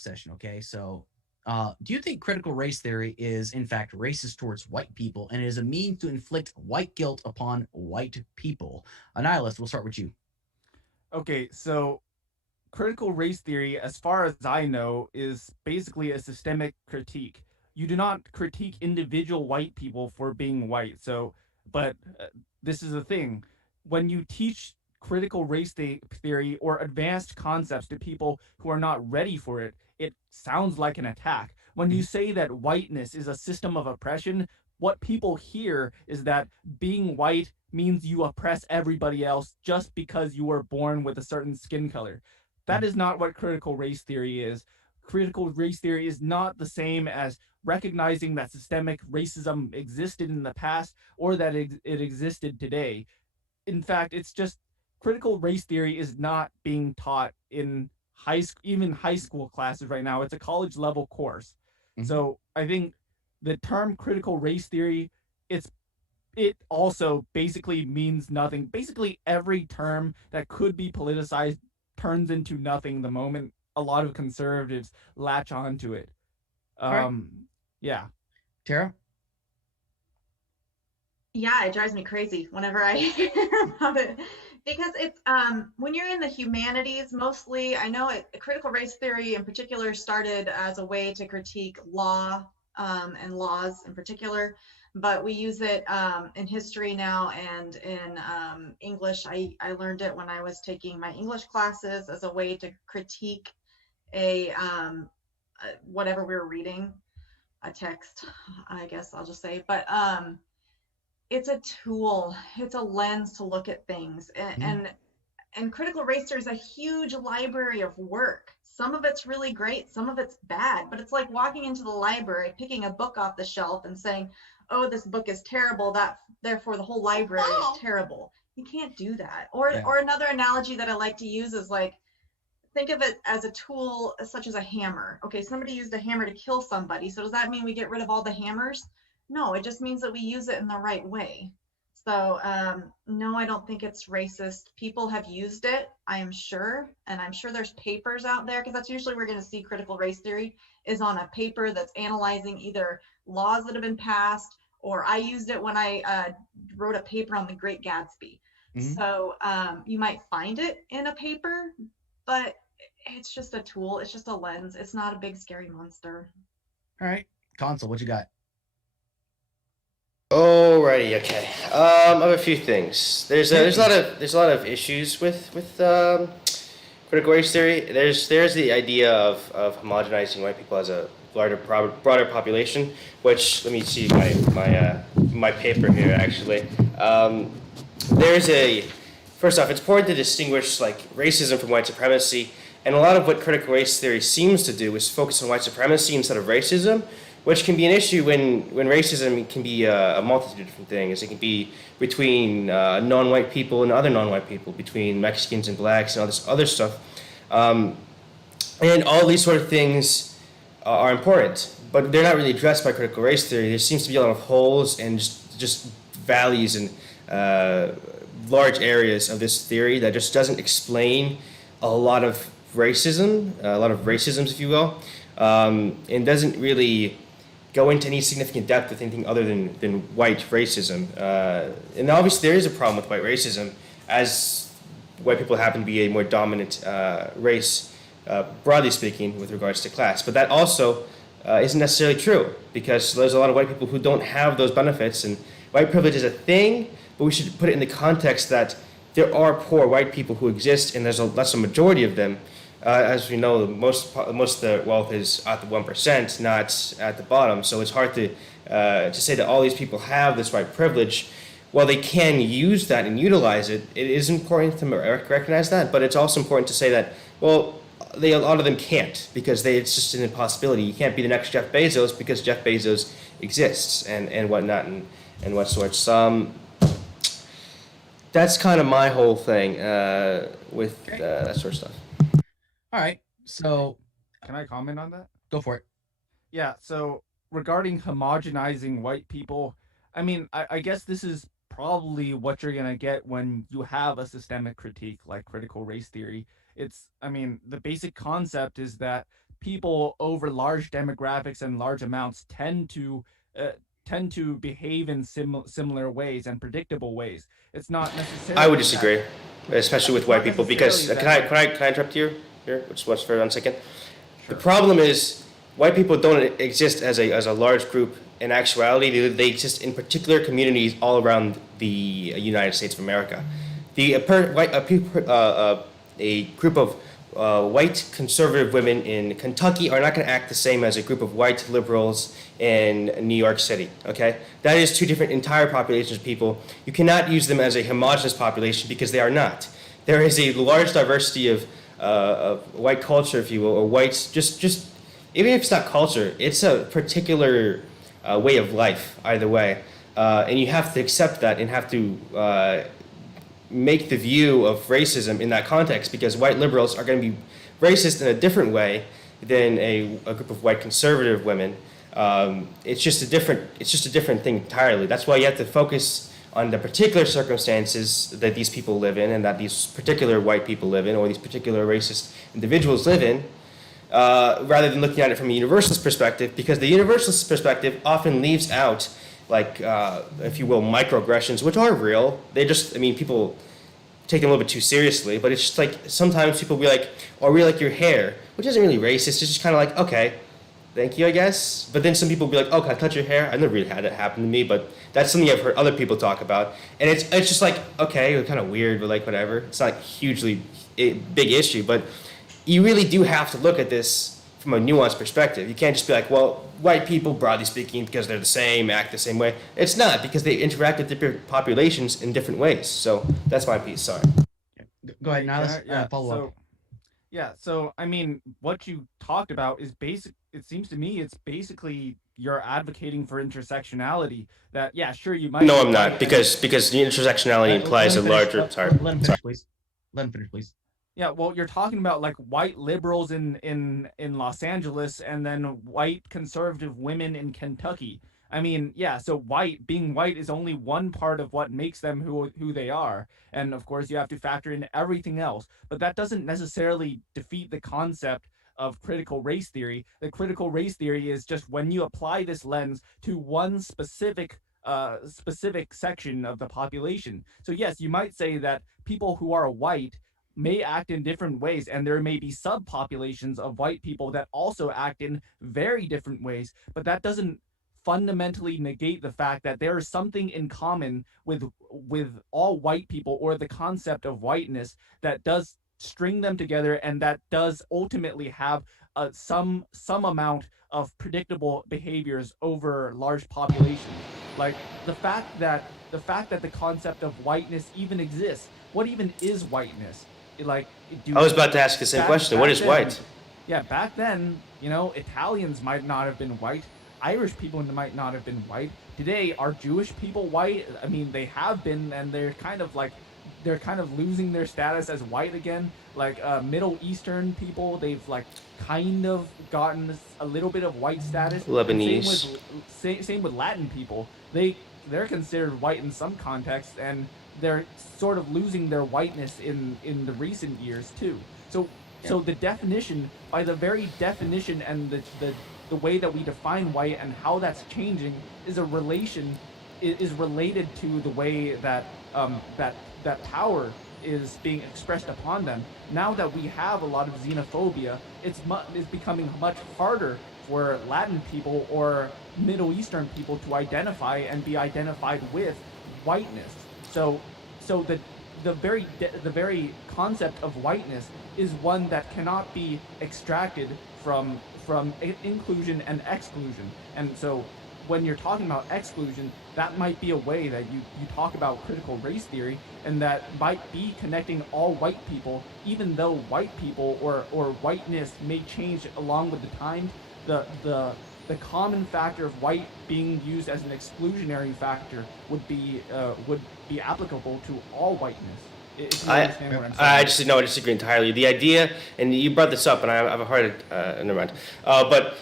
session. Okay, so do you think critical race theory is in fact racist towards white people and is a means to inflict white guilt upon white people? Annihilist, we'll start with you. Okay, so critical race theory, as far as I know, is basically a systemic critique. You do not critique individual white people for being white. But this is the thing: when you teach critical theory or advanced concepts to people who are not ready for it, it sounds like an attack. When you Mhm. say that whiteness is a system of oppression, what people hear is that being white means you oppress everybody else just because you were born with a certain skin color. That is not what critical race theory is. Critical race theory is not the same as recognizing that systemic racism existed in the past or that it existed today. In fact, it's just critical race theory is not being taught in even high school classes right now. It's a college level course. Mhm. So I think the term critical race theory, it's it also basically means nothing. Basically, every term that could be politicized turns into nothing the moment a lot of conservatives latch onto it. All right, Yeah. Tara. Yeah, it drives me crazy whenever I hear about it because it's when you're in the humanities mostly. I know critical race theory in particular started as a way to critique law and laws in particular, but we use it in history now and in English. I learned it when I was taking my English classes as a way to critique a whatever we were reading, a text, I guess I'll just say. But it's a tool, it's a lens to look at things. Mhm. And critical race theory is a huge library of work. Some of it's really great, some of it's bad, but it's like walking into the library, picking a book off the shelf and saying, oh, this book is terrible, that therefore the whole library is terrible. You can't do that. Yeah. Or another analogy that I like to use is like, think of it as a tool such as a hammer. Okay, somebody used a hammer to kill somebody. So does that mean we get rid of all the hammers? No, it just means that we use it in the right way. So no, I don't think it's racist. People have used it, I am sure, and I'm sure there's papers out there because that's usually where we're going to see critical race theory is on a paper that's analyzing either laws that have been passed or I used it when I wrote a paper on the Great Gatsby. Mhm. So you might find it in a paper, but it's just a tool. It's just a lens. It's not a big scary monster. All right, console. What you got? Alrighty, okay. I have a few things. There's a lot Hey. of issues with critical race theory. There's the idea of homogenizing white people as a broader population. Which, let me see my paper here actually. There's a First off, it's important to distinguish like racism from white supremacy, and a lot of what critical race theory seems to do is focus on white supremacy instead of racism, which can be an issue when racism can be a multitude of different things. It can be between non-white people and other non-white people, between Mexicans and blacks and all this other stuff. Um, and all these sort of things are important, but they're not really addressed by critical race theory. There seems to be a lot of holes and just valleys and uh, large areas of this theory that just doesn't explain a lot of racisms, if you will, and doesn't really go into any significant depth with anything other than white racism. And obviously, there is a problem with white racism, as white people happen to be a more dominant race, broadly speaking, with regards to class. But that also isn't necessarily true, because there's a lot of white people who don't have those benefits, and white privilege is a thing, but we should put it in the context that there are poor white people who exist, and that's a majority of them. As we know, most of the wealth is at the 1%, not at the bottom. So it's hard to say that all these people have this white privilege. While they can use that and utilize it, it is important to recognize that. But it's also important to say that, well, a lot of them can't, because it's just an impossibility. You can't be the next Jeff Bezos because Jeff Bezos exists and whatnot and what sorts. That's kind of my whole thing with Okay. that sort of stuff. All right. So Can I comment on that? go for it. Yeah, so regarding homogenizing white people, I mean, I guess this is probably what you're gonna get when you have a systemic critique like critical race theory. I mean, the basic concept is that people over large demographics and large amounts tend to behave in similar ways and predictable ways. It's not I would necessarily that. disagree, especially with It's white not people, because necessarily that like can I interrupt you here? Just for 1 second. The sure. problem is white people don't exist as a large group. In actuality, they exist in particular communities all around the United States of America. A group of white conservative women in Kentucky are not going to act the same as a group of white liberals in New York City. Okay, that is two different entire populations of people. You cannot use them as a homogenous population because they are not. There is a large diversity of white culture, if you will, or whites. Just even if it's not culture, it's a particular way of life. Either way, and you have to accept that and have to make the view of racism in that context, because white liberals are going to be racist in a different way than a group of white conservative women. It's just a different thing entirely. That's why you have to focus on the particular circumstances that these people live in, and that these particular white people live in, or these particular racist individuals live in, rather than looking at it from a universalist perspective, because the universalist perspective often leaves out, like, if you will, microaggressions, which are real. People take them a little bit too seriously, but it's just like sometimes people will be like, oh, I really like your hair, which isn't really racist. It's just kind of like, okay, thank you, I guess. But then some people will be like, oh, can I touch your hair? I've never really had it happen to me, but that's something I've heard other people talk about. And it's just like, okay, kind of weird, but like whatever. It's not hugely big issue, but you really do have to look at this from a nuanced perspective. You can't just be like, well, white people, broadly speaking, because they're the same, act the same way. It's not, because they interact with different populations in different ways. So that's my piece. Sorry. Go ahead, now let's Yeah. follow up. So I mean, what you talked about is basic. It seems to me it's basically you're advocating for intersectionality. That yeah, sure you might. No, be I'm not, right, because the intersectionality implies a larger. Sorry. Let him finish, please. Let him finish, please. Yeah, well, you're talking about like white liberals in Los Angeles and then white conservative women in Kentucky. I mean, yeah, so being white is only one part of what makes them who they are. And of course, you have to factor in everything else, but that doesn't necessarily defeat the concept of critical race theory. The critical race theory is just when you apply this lens to one specific section of the population. So yes, you might say that people who are white may act in different ways, and there may be subpopulations of white people that also act in very different ways, but that doesn't fundamentally negate the fact that there is something in common with all white people, or the concept of whiteness, that does string them together, and that does ultimately have some amount of predictable behaviors over large populations. Like the concept of whiteness even exists. What even is whiteness? Like, I was about to ask the same question. What is white? Yeah, back then, Italians might not have been white. Irish people might not have been white. Today, are Jewish people white? I mean, they have been, and they're kind of losing their status as white again. Like Middle Eastern people, they've like kind of gotten a little bit of white status. Lebanese. Same with Latin people. They're considered white in some contexts, and they're sort of losing their whiteness in the recent years too. So the definition, by the very definition, and the way that we define white and how that's changing is related to the way that that power is being expressed upon them. Now that we have a lot of xenophobia, it's becoming much harder for Latin people or Middle Eastern people to identify and be identified with whiteness. So the very concept of whiteness is one that cannot be extracted from inclusion and exclusion. And so when you're talking about exclusion, that might be a way that you talk about critical race theory, and that might be connecting all white people, even though white people or whiteness may change along with the times. The common factor of white being used as an exclusionary factor would be applicable to all whiteness. If you understand what I'm saying. I disagree entirely. The idea, and you brought this up, and I have a hard, never mind. But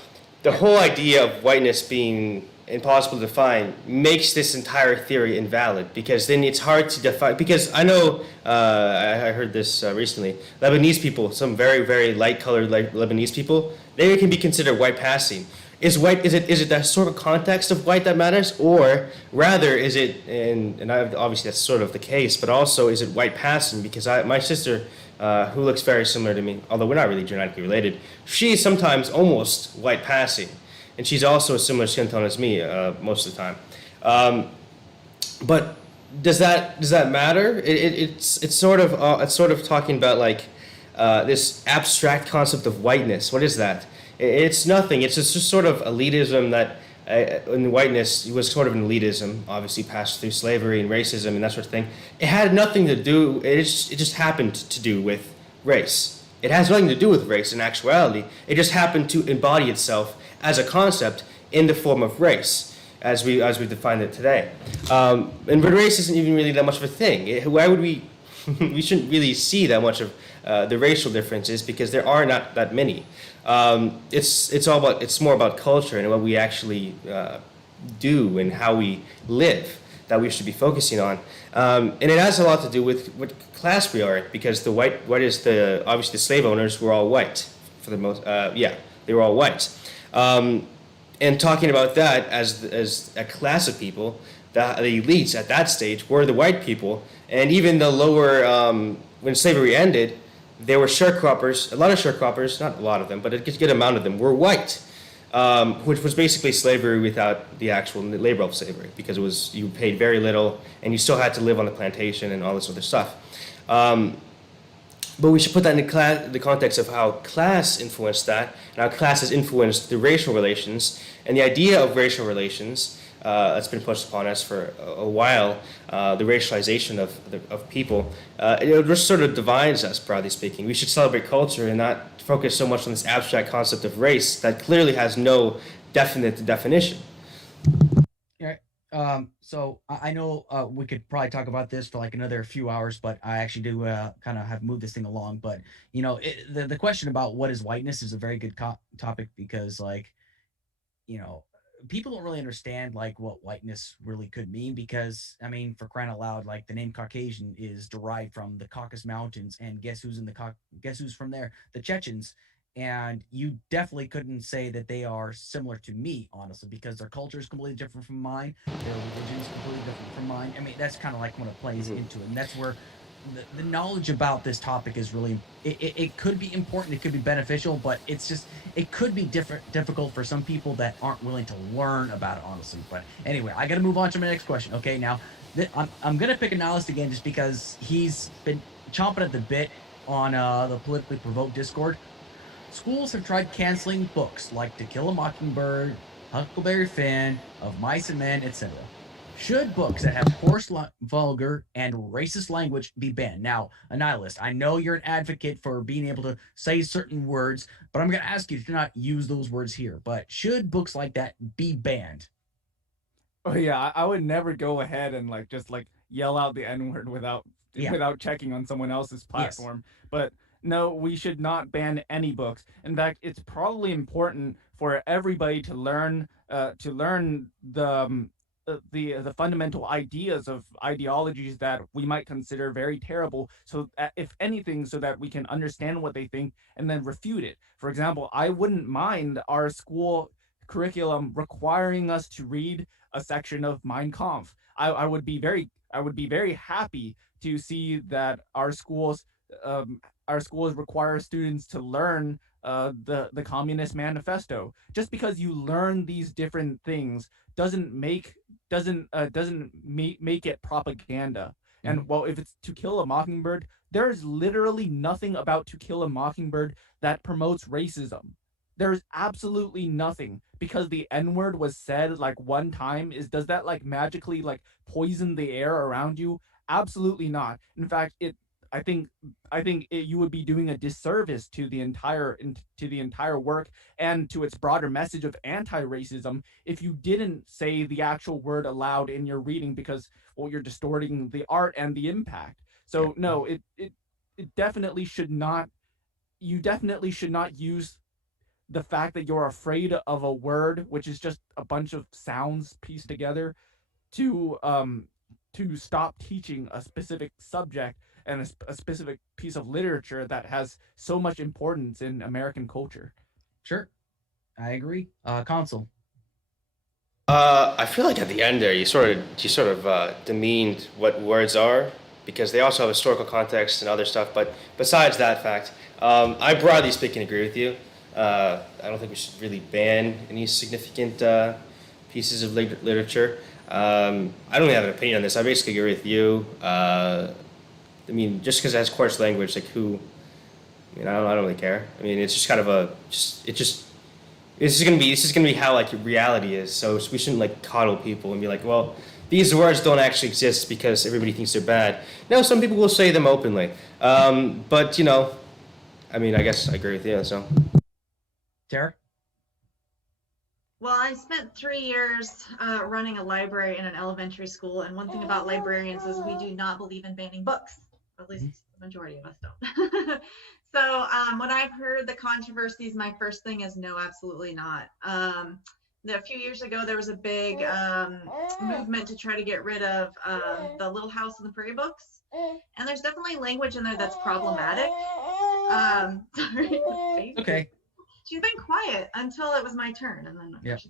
the whole idea of whiteness being impossible to define makes this entire theory invalid, because then it's hard to define. Because I know I heard this recently. Lebanese people, some very very light colored Lebanese people, they can be considered white passing. Is it that sort of context of white that matters, or rather is it, and obviously that's sort of the case, but also is it white passing? Because my sister, who looks very similar to me, although we're not really genetically related, she's sometimes almost white passing, and she's also a similar skin tone as me most of the time. But does that matter? It's sort of talking about like this abstract concept of whiteness. What is that? It's nothing. It's just sort of elitism that in whiteness it was sort of an elitism, obviously passed through slavery and racism and that sort of thing. It had nothing to do. It just happened to do with race. It has nothing to do with race in actuality. It just happened to embody itself as a concept in the form of race, as we define it today. And but race isn't even really that much of a thing. Why would we? We shouldn't really see that much of the racial differences, because there are not that many. It's more about culture and what we actually do and how we live that we should be focusing on. And it has a lot to do with what class we are, because obviously the slave owners were all white for the most. Yeah, they were all white. And talking about that as a class of people, the elites at that stage were the white people, and even the lower, when slavery ended, there were sharecroppers. A lot of sharecroppers, not a lot of them, but a good amount of them were white, which was basically slavery without the actual labor of slavery, because you paid very little and you still had to live on the plantation and all this other stuff. But we should put that in the context of how class influenced that, and how class has influenced the racial relations, and the idea of racial relations that's been pushed upon us for a while, the racialization of people. It just sort of divides us, broadly speaking. We should celebrate culture and not focus so much on this abstract concept of race that clearly has no definite definition. Yeah. So I know we could probably talk about this for like another few hours, but I actually do kind of have moved this thing along. But the question about what is whiteness is a very good topic, because like you know people don't really understand like what whiteness really could mean, because I mean, for crying out loud, like the name Caucasian is derived from the Caucasus Mountains, and guess who's from there? The Chechens. And you definitely couldn't say that they are similar to me, honestly, because their culture is completely different from mine, their religion is completely different from mine. I mean, that's kind of like when it plays Mm-hmm. into it, and that's where the knowledge about this topic is really it could be important, it could be beneficial, but it's just it could be difficult for some people that aren't willing to learn about it, honestly. But anyway, I got to move on to my next question. Okay, now I'm gonna pick a nihilist again, just because he's been chomping at the bit on the politically provoked Discord. Schools have tried canceling books like To Kill a Mockingbird, Huckleberry Finn, Of Mice and Men, etc. Should books that have coarse, vulgar, and racist language be banned? Now, a nihilist, I know you're an advocate for being able to say certain words, but I'm going to ask you to not use those words here. But should books like that be banned? Oh yeah, I would never go ahead and like just like yell out the N word without Yeah. without checking on someone else's Yes. platform. But no, we should not ban any books. In fact, it's probably important for everybody to learn the fundamental ideas of ideologies that we might consider very terrible. So, if anything, so that we can understand what they think and then refute it. For example, I wouldn't mind our school curriculum requiring us to read a section of Mein Kampf. I would be very happy to see that our schools require students to learn the Communist Manifesto. Just because you learn these different things doesn't make it propaganda. Mhm. And well, if it's To Kill a Mockingbird, there is literally nothing about To Kill a Mockingbird that promotes racism. There's absolutely nothing, because the N word was said like one time. Does that like magically like poison the air around you? Absolutely not. In fact, I think you would be doing a disservice to the entire work and to its broader message of anti-racism if you didn't say the actual word aloud in your reading, because well, you're distorting the art and the impact. Yeah. So no, it definitely should not. You definitely should not use the fact that you're afraid of a word, which is just a bunch of sounds pieced together, to stop teaching a specific subject and a specific piece of literature that has so much importance in American culture. Sure, I agree. Console. I feel like at the end there, you sort of demeaned what words are because they also have historical context and other stuff. But besides that fact, I broadly speaking agree with you. I don't think we should really ban any significant pieces of literature. I don't really have an opinion on this. I basically agree with you. I mean, just because it has coarse language, like who? I mean, I don't really care. I mean, it's just kind of a just it just this is gonna be how like reality is. So we shouldn't like coddle people and be like, well, these words don't actually exist because everybody thinks they're bad. No, some people will say them openly. But I mean, I guess I agree with you. So Tara. Well, I spent 3 years running a library in an elementary school, and one thing about librarians is we do not believe in banning books. At least the majority of us don't. So when I've heard the controversies, my first thing is no, absolutely not. A few years ago, there was a big movement to try to get rid of the Little House on the Prairie books, and there's definitely language in there that's problematic. Sorry. Okay. She's been quiet until it was my turn, and then Yep.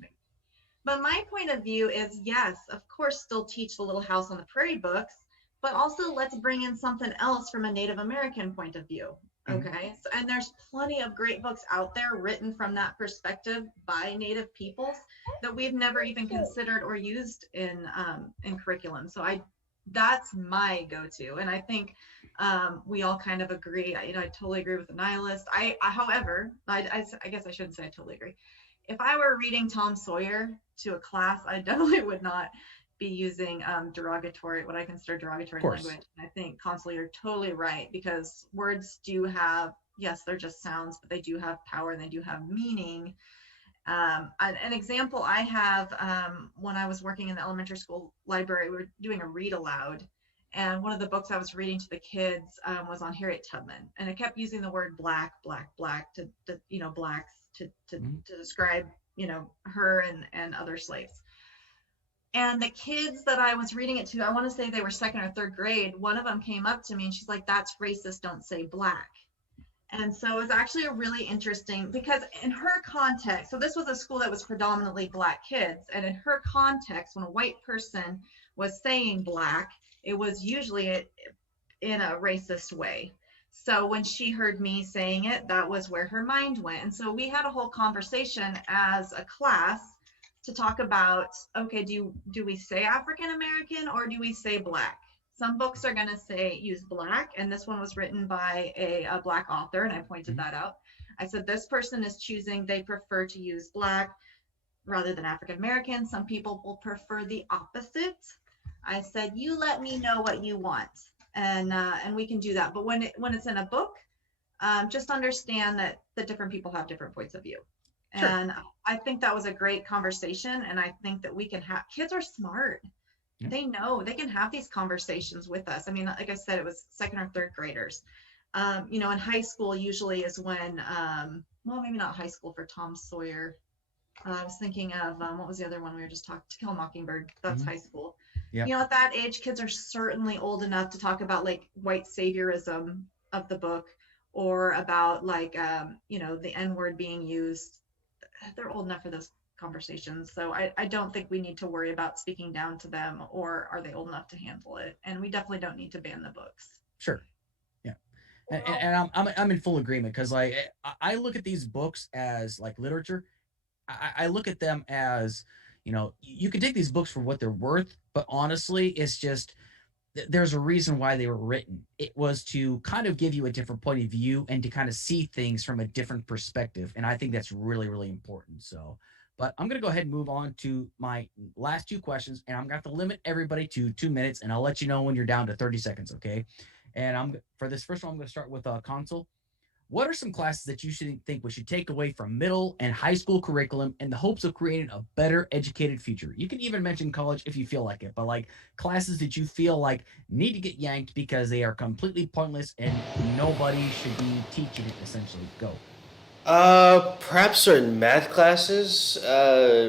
But my point of view is, yes, of course, still teach the Little House on the Prairie books, but also let's bring in something else from a Native American point of view. Okay. So, and there's plenty of great books out there written from that perspective by Native peoples that we've never even considered or used in curriculum. So that's my go-to, and I think we all kind of agree. I totally agree with the nihilist. However, I guess I shouldn't say I totally agree. If I were reading Tom Sawyer to a class, I definitely would not be using derogatory, what I consider derogatory language. And I think, Consul, you're totally right, because words do have, yes, they're just sounds, but they do have power and they do have meaning. An example I have, when I was working in the elementary school library, we were doing a read aloud, and one of the books I was reading to the kids was on Harriet Tubman, and it kept using the word black to blacks to describe her and other slaves. And the kids that I was reading it to, I want to say they were second or third grade. One of them came up to me and she's like, "That's racist. Don't say black." And so it was actually a really interesting, because in her context, so this was a school that was predominantly Black kids, and in her context, when a white person was saying black, it was usually in a racist way. So when she heard me saying it, that was where her mind went. And so we had a whole conversation as a class to talk about, okay, do we say African American or do we say black? Some books are going to say use black, and this one was written by a Black author, and I pointed that out. I said, this person is choosing, they prefer to use black rather than African American. Some people will prefer the opposite. I said, you let me know what you want, and we can do that. But when it's in a book, just understand that different people have different points of view. Sure. And I think that was a great conversation, and I think that we can have, kids are smart. Yeah. They know they can have these conversations with us. I mean, like I said, it was second or third graders. In high school usually is when, well, maybe not high school for Tom Sawyer. I was thinking of, what was the other one we were just talking, To Kill a Mockingbird. That's high school. Yep. At that age, kids are certainly old enough to talk about like white saviorism of the book, or about like, the N-word being used. They're old enough for those conversations. So I don't think we need to worry about speaking down to them, or are they old enough to handle it? And we definitely don't need to ban the books. Sure. Yeah. And I'm in full agreement, because like I look at these books as like literature. I look at them as, you can take these books for what they're worth, but honestly, it's just, there's a reason why they were written. It was to kind of give you a different point of view and to kind of see things from a different perspective. And I think that's really, really important. So, but I'm going to go ahead and move on to my last two questions, and I'm going to have to limit everybody to 2 minutes, and I'll let you know when you're down to 30 seconds. Okay. And for this first one, I'm going to start with Consul. What are some classes that you think we should take away from middle and high school curriculum in the hopes of creating a better educated future? You can even mention college if you feel like it, but like classes that you feel like need to get yanked because they are completely pointless and nobody should be teaching it, essentially. Go. Perhaps certain math classes,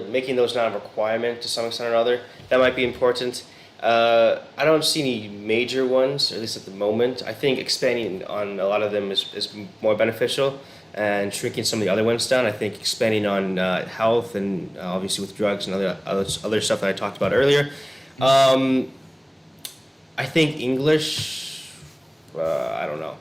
making those not a requirement to some extent or other, that might be important. I don't see any major ones, or at least at the moment. I think expanding on a lot of them is more beneficial, and shrinking some of the other ones down. I think expanding on health and obviously with drugs and other stuff that I talked about earlier. Um, I think English. I don't know.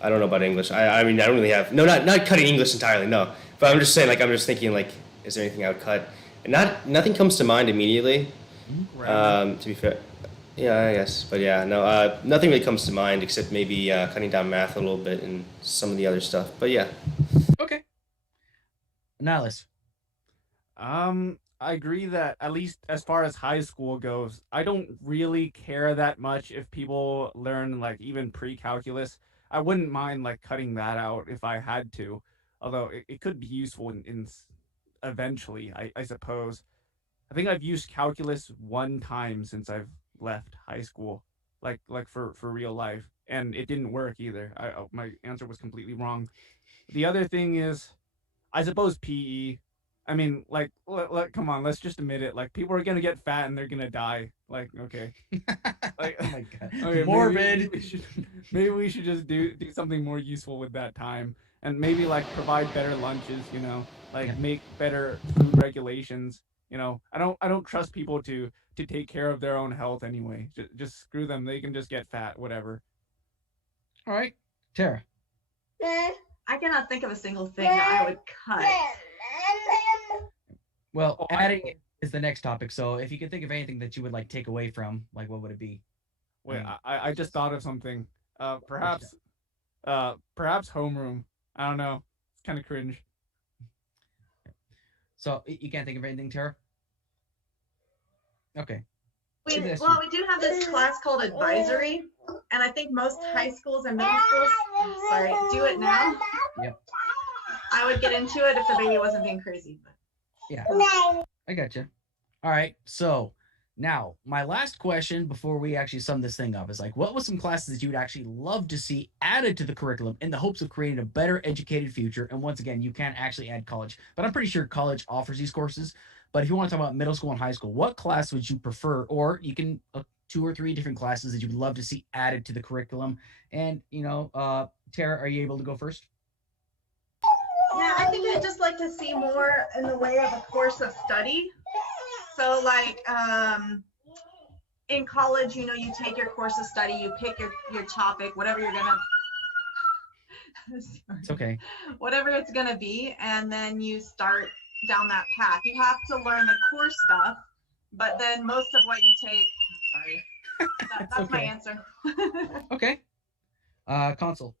I don't know about English. I mean I don't really have no not cutting English entirely no. But I'm just saying like I'm just thinking like is there anything I would cut? And nothing comes to mind immediately. Grammar. To be fair, yeah I guess. But yeah no nothing really comes to mind except maybe cutting down math a little bit and some of the other stuff. But yeah. Okay. Nihilus. I agree that at least as far as high school goes, I don't really care that much if people learn like even pre-calculus. I wouldn't mind like cutting that out if I had to, although it could be useful eventually, I suppose. I think I've used calculus one time since I've left high school, like for real life, and it didn't work either. My answer was completely wrong. The other thing is I suppose PE. I mean, like, come on, let's just admit it. Like, people are gonna get fat and they're gonna die. Like, okay, like, Oh my god. okay, Morbid. maybe we should just do something more useful with that time, and maybe like provide better lunches. Yeah. Like make better food regulations. I don't trust people to take care of their own health anyway. Just screw them. They can just get fat, whatever. All right. Tara. I cannot think of a single thing that I would cut. Well, Oh, adding is the next topic. So if you can think of anything that you would like take away from, like what would it be? I wait, mean, I just thought of something. what you Perhaps perhaps homeroom. I don't know. It's kind of cringe. So you can't think of anything, Tara? Okay. We, Maybe that's well, you. we do have this class called advisory, and I think most high schools and middle schools, sorry, do it now. Yep. I would get into it if the baby wasn't being crazy. But Yeah. I got you. All right. So now my last question before we actually sum this thing up is like, what was some classes that you would actually love to see added to the curriculum in the hopes of creating a better educated future? And once again, you can't actually add college, but I'm pretty sure college offers these courses. But if you want to talk about middle school and high school, what class would you prefer? Or you can two or three different classes that you would love to see added to the curriculum. And Tara, are you able to go first? yeah, I think I'd just like to see more in the way of a course of study. So like in college, you take your course of study, you pick your topic, whatever you're gonna It's okay. whatever it's gonna be, and then you start down that path. You have to learn the core stuff, but then most of what you take, sorry, that's my Okay. answer. Okay. Console.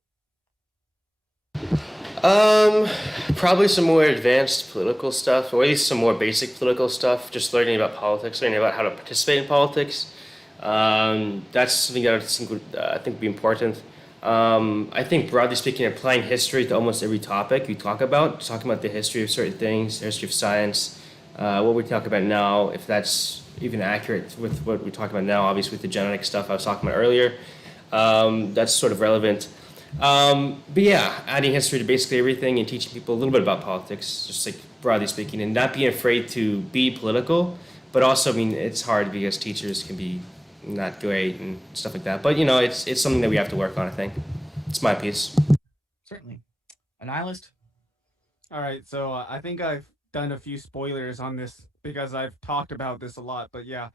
Um, Probably some more advanced political stuff, or at least some more basic political stuff. Just learning about politics, learning about how to participate in politics. That's something that I think would be important. I think broadly speaking, applying history to almost every topic we talk about, talking about the history of certain things, the history of science, what we talk about now, if that's even accurate with what we talk about now, obviously with the genetic stuff I was talking about earlier, that's sort of relevant. But yeah, adding history to basically everything and teaching people a little bit about politics, just like broadly speaking, and not being afraid to be political. But also, I mean, it's hard because teachers can be not great and stuff like that. But it's something that we have to work on. I think it's my piece. Certainly. A nihilist. All right, so I think I've done a few spoilers on this because I've talked about this a lot. But yeah,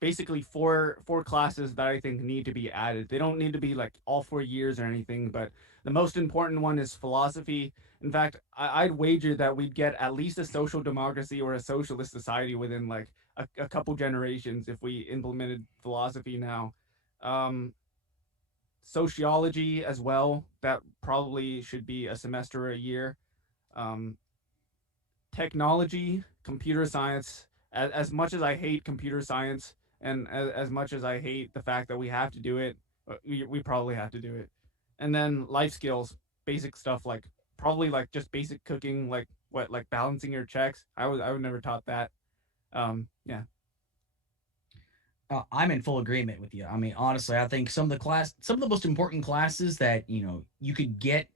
basically four classes that I think need to be added. They don't need to be like all 4 years or anything, but the most important one is philosophy. In fact, I'd wager that we'd get at least a social democracy or a socialist society within like a couple generations if we implemented philosophy now. Um, Sociology as well. That probably should be a semester a year. Um, Technology, computer science. As much as I hate computer science, and as much as I hate the fact that we have to do it, we probably have to do it. And then life skills, basic stuff like probably like just basic cooking, like what like balancing your checks. I would never taught that. Yeah. I'm in full agreement with you. I mean, honestly, I think some of the most important classes that you could get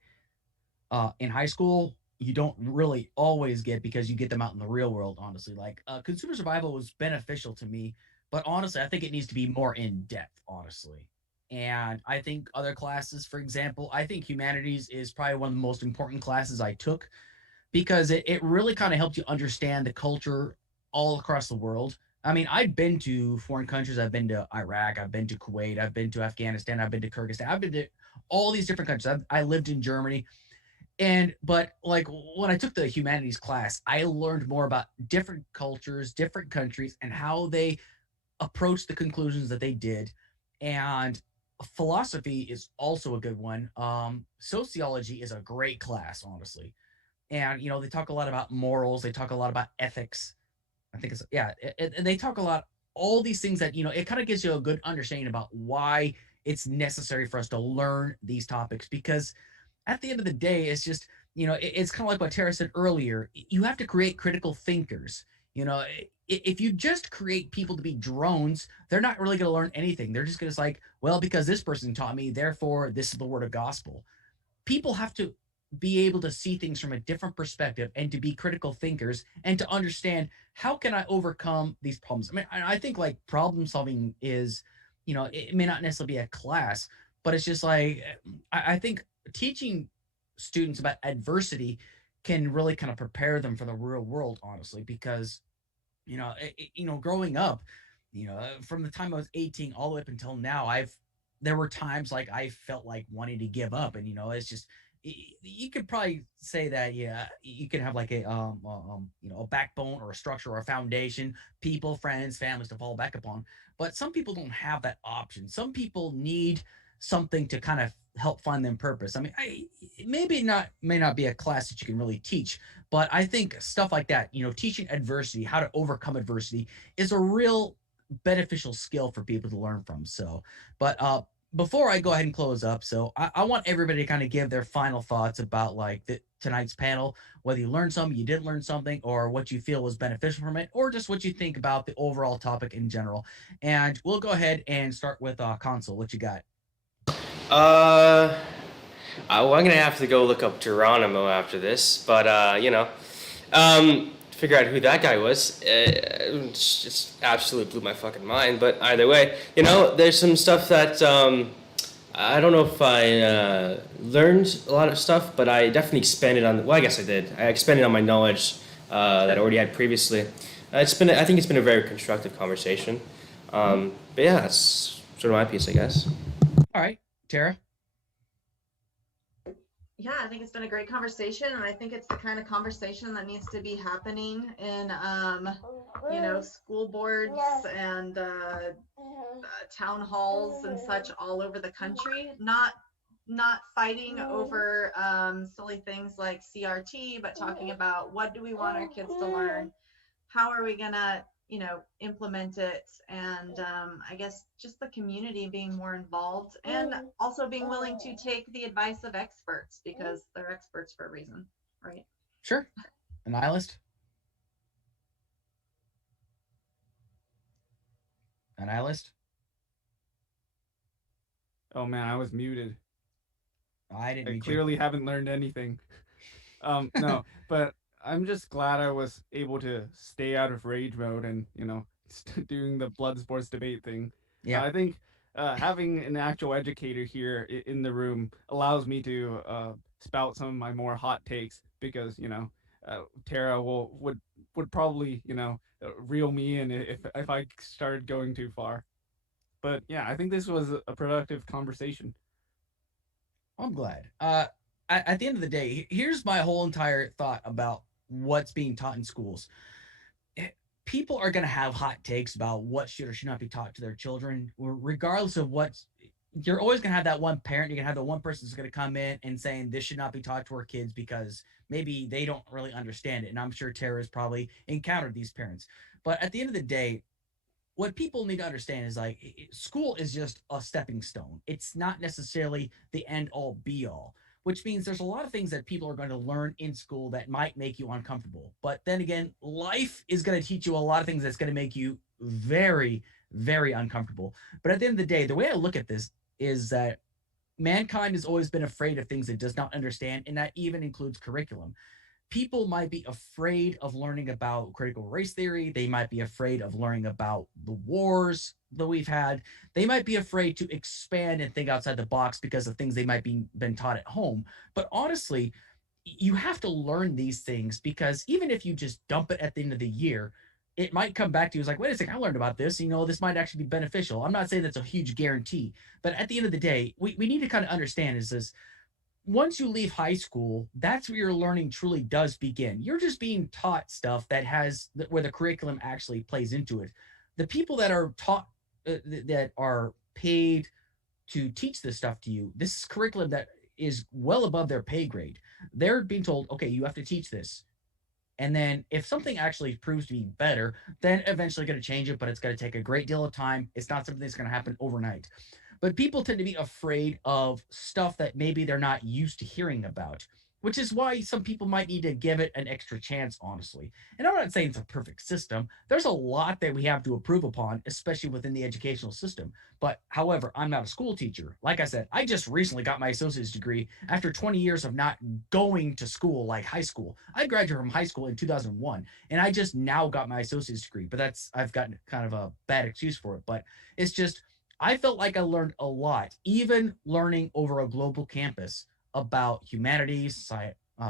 in high school, you don't really always get because you get them out in the real world, honestly. Like consumer survival was beneficial to me, but honestly, I think it needs to be more in depth, honestly. And I think other classes, for example, I think humanities is probably one of the most important classes I took because it really kind of helped you understand the culture all across the world. I mean, I've been to foreign countries. I've been to Iraq. I've been to Kuwait. I've been to Afghanistan. I've been to Kyrgyzstan. I've been to all these different countries. I lived in Germany. And but like when I took the humanities class, I learned more about different cultures, different countries, and how they approached the conclusions that they did. And philosophy is also a good one. Sociology is a great class, honestly. And they talk a lot about morals. They talk a lot about ethics. I think it's yeah. They talk a lot all these things that it kind of gives you a good understanding about why it's necessary for us to learn these topics because at the end of the day, it's just, it's kind of like what Tara said earlier. You have to create critical thinkers. If you just create people to be drones, they're not really going to learn anything. They're just going to like, well, because this person taught me, therefore this is the word of gospel. People have to be able to see things from a different perspective and to be critical thinkers and to understand how can I overcome these problems. I mean, I think like problem solving is, it may not necessarily be a class, but it's just like I think teaching students about adversity can really kind of prepare them for the real world, honestly, because growing up, from the time I was 18 all the way up until now, there were times like I felt like wanting to give up, and it's just you could probably say that yeah, you could have like a backbone or a structure or a foundation, people, friends, families to fall back upon, but some people don't have that option. Some people need something to kind of help find them purpose. I mean, maybe not may not be a class that you can really teach, but I think stuff like that, teaching adversity, how to overcome adversity, is a real beneficial skill for people to learn from. So, but before I go ahead and close up, so I want everybody to kind of give their final thoughts about like tonight's panel, whether you learned something, you didn't learn something, or what you feel was beneficial from it, or just what you think about the overall topic in general. And we'll go ahead and start with Console. What you got? Well, I'm gonna have to go look up Geronimo after this, but figure out who that guy was. It just absolutely blew my fucking mind. But either way, there's some stuff that I don't know if I learned a lot of stuff, but I definitely expanded on. Well, I guess I did. I expanded on my knowledge that I already had previously. I think it's been a very constructive conversation. But yeah, that's sort of my piece, I guess. All right, Tara. Yeah, I think it's been a great conversation, and I think it's the kind of conversation that needs to be happening in, school boards and town halls and such all over the country. Not fighting over silly things like CRT, but talking about what do we want our kids to learn, how are we gonna implement it, and I guess just the community being more involved and also being willing to take the advice of experts because they're experts for a reason, right? Sure. A nihilist. A nihilist. Oh man, I was muted. I didn't. I Meet clearly haven't learned anything. No, but I'm just glad I was able to stay out of rage mode and doing the blood sports debate thing. Yeah. I think having an actual educator here in the room allows me to spout some of my more hot takes because Tara would probably reel me in if I started going too far. But yeah, I think this was a productive conversation. I'm glad. At the end of the day, here's my whole entire thought about what's being taught in schools. People are going to have hot takes about what should or should not be taught to their children, regardless of what. You're always going to have that one parent. You're going to have the one person who's going to come in and saying this should not be taught to our kids because maybe they don't really understand it. And I'm sure Tara's probably encountered these parents. But at the end of the day, what people need to understand is like school is just a stepping stone. It's not necessarily the end all be all, which means there's a lot of things that people are going to learn in school that might make you uncomfortable. But then again, life is going to teach you a lot of things that's going to make you very, very uncomfortable. But at the end of the day, the way I look at this is that mankind has always been afraid of things it does not understand, and that even includes curriculum. people might be afraid of learning about critical race theory. They might be afraid of learning about the wars that we've had. They might be afraid to expand and think outside the box because of things they might be been taught at home. But honestly, you have to learn these things, because even if you just dump it at the end of the year, it might come back to you as like, wait a second, I learned about this. This might actually be beneficial. I'm not saying that's a huge guarantee, but at the end of the day, we need to kind of understand is this: once you leave high school, that's where your learning truly does begin. You're just being taught stuff that has where the curriculum actually plays into it. The people that are taught that are paid to teach this stuff to you, this curriculum that is well above their pay grade, they're being told, okay, you have to teach this. And then if something actually proves to be better, then eventually going to change it, but it's going to take a great deal of time. It's not something that's going to happen overnight. But people tend to be afraid of stuff that maybe they're not used to hearing about, which is why some people might need to give it an extra chance, honestly. And I'm not saying it's a perfect system. There's a lot that we have to improve upon, especially within the educational system. But however, I'm not a school teacher. Like I said, I just recently got my associate's degree after 20 years of not going to school like high school. I graduated from high school in 2001, and I just now got my associate's degree. But I've gotten kind of a bad excuse for it. But it's just, I felt like I learned a lot, even learning over a global campus about humanities,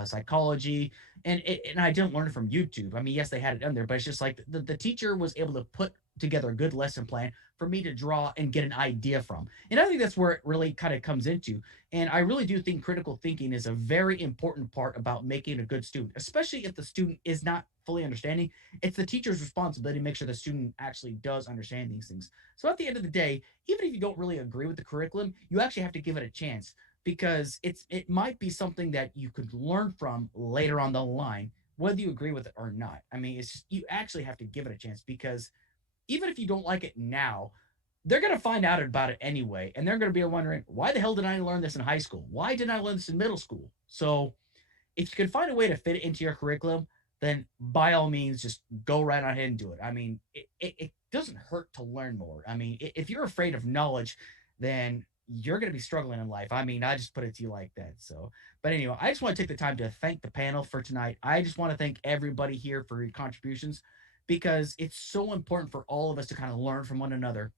psychology, and I didn't learn it from YouTube. I mean, yes, they had it in there, but it's just like the teacher was able to put together a good lesson plan for me to draw and get an idea from. And I think that's where it really kind of comes into. And I really do think critical thinking is a very important part about making a good student, especially if the student is not fully understanding. It's the teacher's responsibility to make sure the student actually does understand these things. So at the end of the day, even if you don't really agree with the curriculum, you actually have to give it a chance, because it might be something that you could learn from later on the line, whether you agree with it or not. I mean, it's just, you actually have to give it a chance, because even if you don't like it now, they're going to find out about it anyway, and they're going to be wondering, why the hell did I learn this in high school? Why didn't I learn this in middle school? So if you can find a way to fit it into your curriculum, then by all means, just go right ahead and do it. I mean, it doesn't hurt to learn more. I mean, if you're afraid of knowledge, then you're going to be struggling in life. I mean, I just put it to you like that. So, but anyway, I just want to take the time to thank the panel for tonight. I just want to thank everybody here for your contributions, because it's so important for all of us to kind of learn from one another.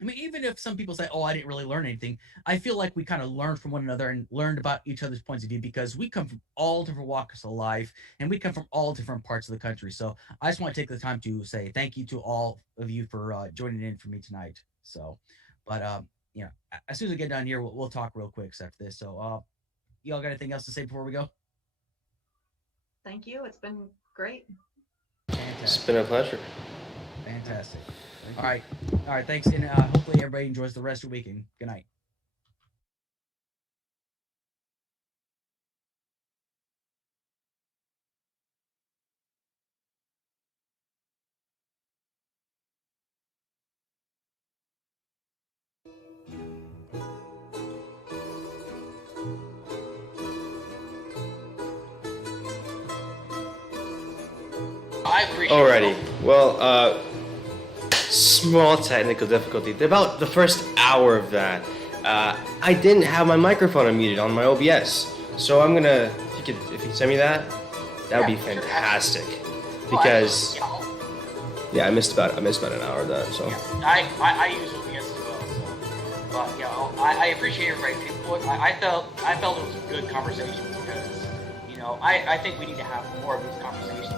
I mean, even if some people say, oh, I didn't really learn anything, I feel like we kind of learned from one another and learned about each other's points of view, because we come from all different walks of life and we come from all different parts of the country. So I just want to take the time to say thank you to all of you for joining in for me tonight. So, but as soon as we get done here, we'll talk real quick after this. So y'all got anything else to say before we go? Thank you. It's been great. Fantastic. It's been a pleasure. Fantastic. All right. Thanks. And hopefully everybody enjoys the rest of your weekend. Good night. I appreciate Alrighty. Well, small technical difficulty. About the first hour of that, I didn't have my microphone unmuted on my OBS. So I'm gonna, if you could send me that, that would be fantastic. Because I missed about an hour of that. So I use OBS as well. So, but I appreciate everybody's input. I felt it was a good conversation, because I think we need to have more of these conversations.